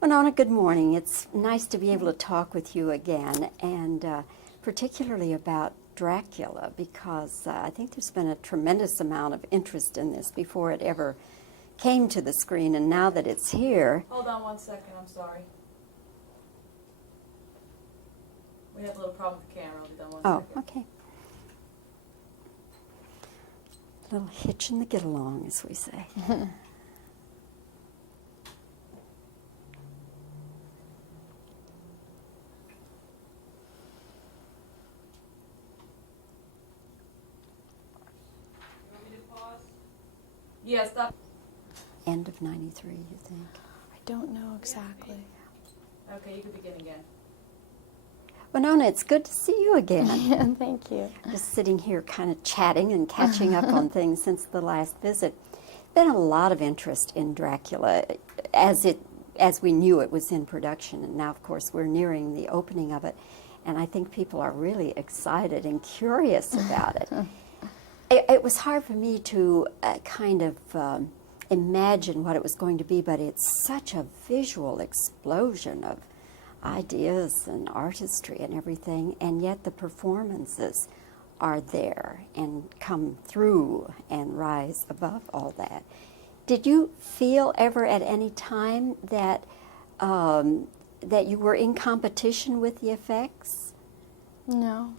Winona, good morning. It's nice to be able to talk with you again, and particularly about Dracula, because I think there's been a tremendous amount of interest in this before it ever came to the screen, and now that it's here... Hold on 1 second, I'm sorry. We have a little problem with the camera. I'll be done 1 second. Oh, okay. A little hitch in the get-along, as we say. Yeah, stop. End of 93, you think? I don't know exactly. Okay, you can begin again. Winona, it's good to see you again. Yeah, thank you. Just sitting here kind of chatting and catching up on things since the last visit. Been a lot of interest in Dracula as we knew it was in production, and now of course we're nearing the opening of it, and I think people are really excited and curious about it. It was hard for me to kind of imagine what it was going to be, but it's such a visual explosion of ideas and artistry and everything, and yet the performances are there and come through and rise above all that. Did you feel ever at any time that that you were in competition with the effects? No.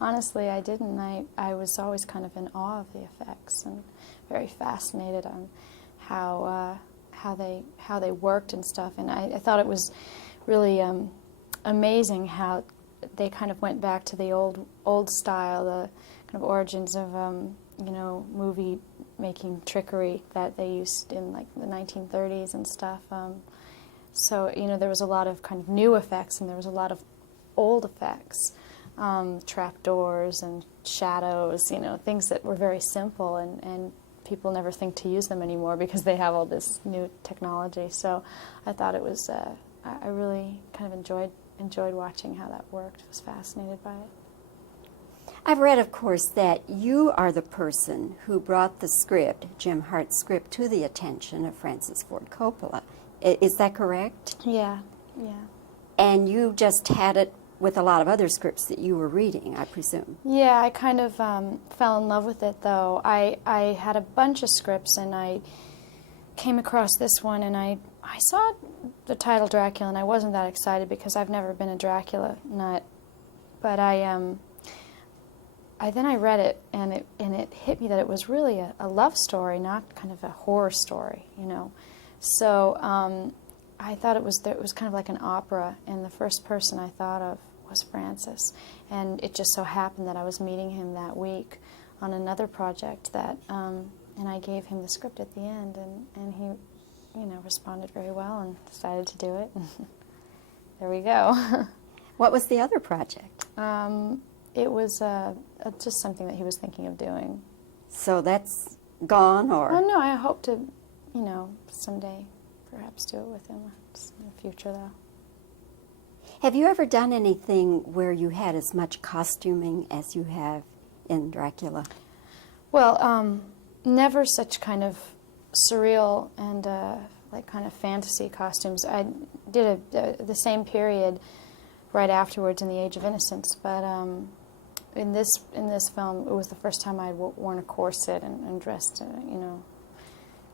Honestly, I didn't. I was always kind of in awe of the effects and very fascinated on how they worked and stuff. And I thought it was really amazing how they kind of went back to the old style, the kind of origins of movie making trickery that they used in like the 1930s and stuff. So there was a lot of kind of new effects and there was a lot of old effects. Trapdoors and shadows, things that were very simple, and people never think to use them anymore because they have all this new technology. So I thought it was, I really kind of enjoyed watching how that worked. I was fascinated by it. I've read, of course, that you are the person who brought the script, Jim Hart's script, to the attention of Francis Ford Coppola. Is that correct? Yeah. And you just had it with a lot of other scripts that you were reading, I presume. Yeah, I kind of fell in love with it, though. I had a bunch of scripts, and I came across this one, and I saw the title Dracula, and I wasn't that excited because I've never been a Dracula nut. But then I read it, and it hit me that it was really a love story, not kind of a horror story, So I thought it was kind of like an opera, and the first person I thought of was Francis. And it just so happened that I was meeting him that week on another project and I gave him the script at the end, and he, responded very well and decided to do it. There we go. What was the other project? It was just something that he was thinking of doing. So that's gone, or? Oh, no, I hope to, someday perhaps do it with him in the future, though. Have you ever done anything where you had as much costuming as you have in Dracula? Well, never such kind of surreal and like kind of fantasy costumes. I did the same period right afterwards in the Age of Innocence, but in this film, it was the first time I'd worn a corset and dressed,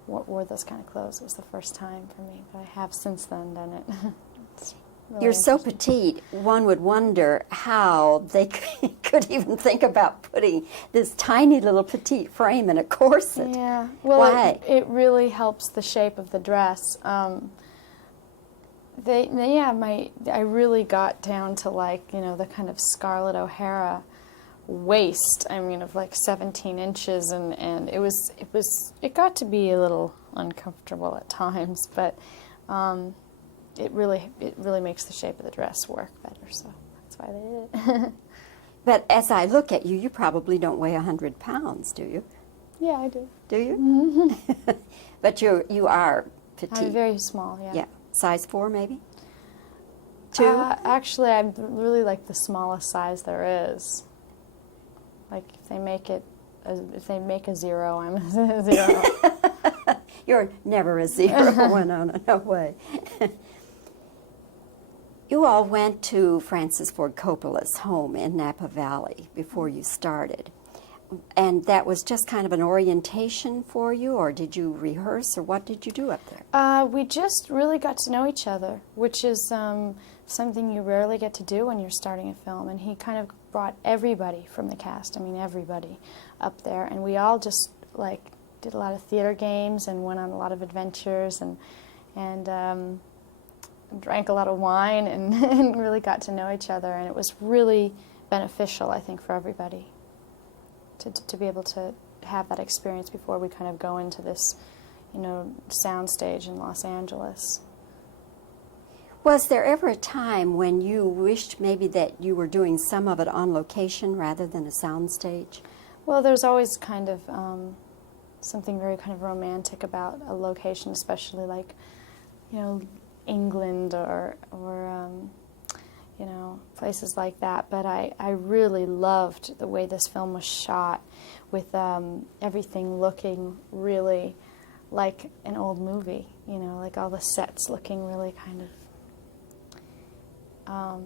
wore those kind of clothes. It was the first time for me, but I have since then done it. Really You're so petite, one would wonder how they could even think about putting this tiny little petite frame in a corset. Yeah, well, why? It really helps the shape of the dress. I really got down to the kind of Scarlett O'Hara waist. I mean, of like 17 inches, and it got to be a little uncomfortable at times, but. It really makes the shape of the dress work better, so that's why they did it. But as I look at you, you probably don't weigh 100 pounds, do you? Yeah, I do. Do you? Mm-hmm. But you are petite. I'm very small, yeah. Yeah. Size 4, maybe? 2? Actually, I'm really like the smallest size there is. Like, if they make a 0, I'm a 0. You're never a zero, Winona, no way. You all went to Francis Ford Coppola's home in Napa Valley before you started. And that was just kind of an orientation for you, or did you rehearse, or what did you do up there? We just really got to know each other, which is something you rarely get to do when you're starting a film. And he kind of brought everybody from the cast, I mean everybody, up there. And we all just like did a lot of theater games and went on a lot of adventures and drank a lot of wine and really got to know each other. And it was really beneficial, I think, for everybody to be able to have that experience before we kind of go into this, you know, soundstage in Los Angeles. Was there ever a time when you wished maybe that you were doing some of it on location rather than a soundstage? Well, there's always kind of something very kind of romantic about a location, especially like, you know, England or you know, places like that. But I really loved the way this film was shot, with everything looking really like an old movie, you know, like all the sets looking really kind of, I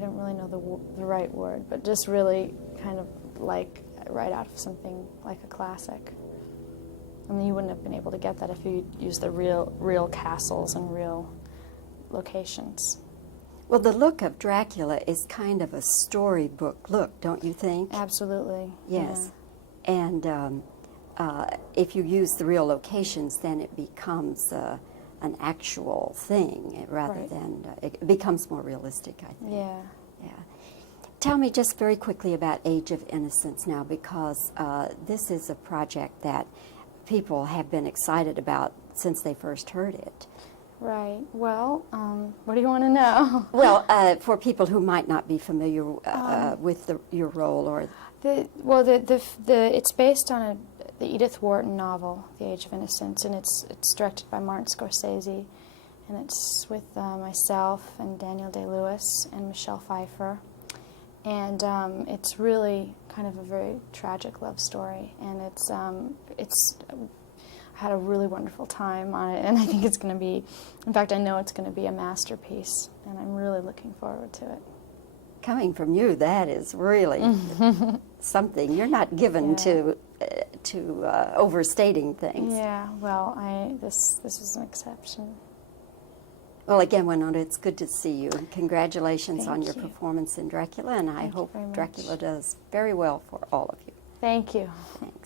don't really know the right word, but just really kind of like right out of something like a classic. I mean, you wouldn't have been able to get that if you used the real castles and real locations. Well, the look of Dracula is kind of a storybook look, don't you think? Absolutely. Yes. Yeah. And if you use the real locations, then it becomes an actual thing rather Right. than, it becomes more realistic, I think. Yeah. Yeah. Tell me just very quickly about Age of Innocence now, because this is a project that people have been excited about since they first heard it. Right. Well, what do you want to know? Well, for people who might not be familiar with your role, or it's based on the Edith Wharton novel, The Age of Innocence, and it's directed by Martin Scorsese, and it's with myself and Daniel Day-Lewis and Michelle Pfeiffer, and it's really kind of a very tragic love story, and I had a really wonderful time on it, and I think it's going to be, in fact, I know it's going to be a masterpiece, and I'm really looking forward to it. coming from you, that is really something. You're not given to overstating things. Yeah, well, this is an exception. Well, again, Winona, it's good to see you. And congratulations on your you. performance in Dracula, and I Thank you hope very much. Dracula does very well for all of you. Thank you. Thanks.